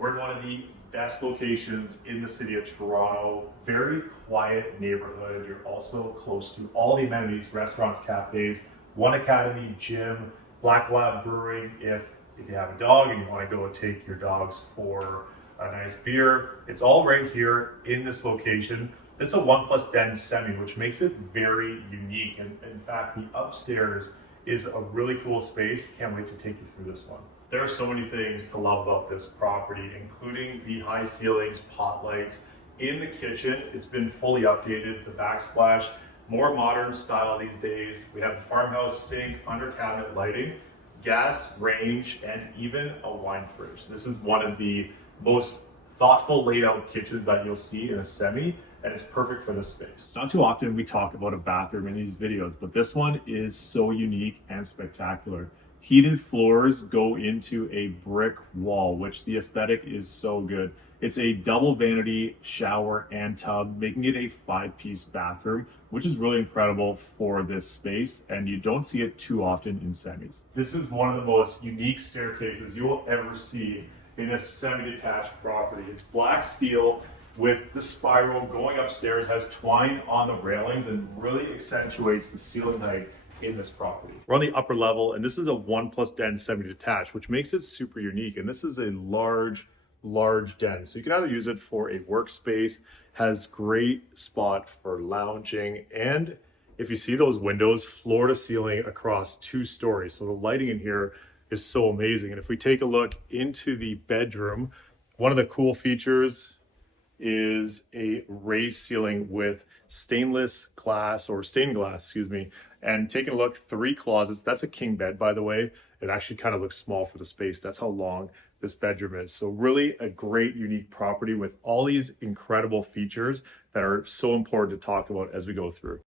We're in one of the best locations in the city of Toronto. Very quiet neighborhood. You're also close to all the amenities, restaurants, cafes, One Academy, gym, Black Lab Brewing. If you have a dog and you want to go take your dogs for a nice beer, it's all right here in this location. It's a 1+den semi, which makes it very unique. And in fact, the upstairs is a really cool space. Can't wait to take you through this one. There are so many things to love about this property, including the high ceilings, pot lights. In the kitchen, it's been fully updated. The backsplash, more modern style these days. We have the farmhouse sink, under cabinet lighting, gas range, and even a wine fridge. This is one of the most thoughtful laid out kitchens that you'll see in a semi, and it's perfect for this space. It's not too often we talk about a bathroom in these videos, but this one is so unique and spectacular. Heated floors go into a brick wall, which the aesthetic is so good. It's a double vanity shower and tub, making it a 5-piece bathroom, which is really incredible for this space, and you don't see it too often in semis. This is one of the most unique staircases you will ever see in a semi-detached property. It's black steel with the spiral going upstairs, has twine on the railings, and really accentuates the ceiling height in this property. We're on the upper level, and this is a 1+den semi-detached, which makes it super unique. And this is a large den. So you can either use it for a workspace, has great spot for lounging, and if you see those windows, floor to ceiling across 2 stories. So the lighting in here is so amazing. And if we take a look into the bedroom, one of the cool features is a raised ceiling with stained glass, and taking a look, 3 closets. That's a king bed, by the way. It actually kind of looks small for the space. That's how long this bedroom is. So really a great, unique property with all these incredible features that are so important to talk about as we go through.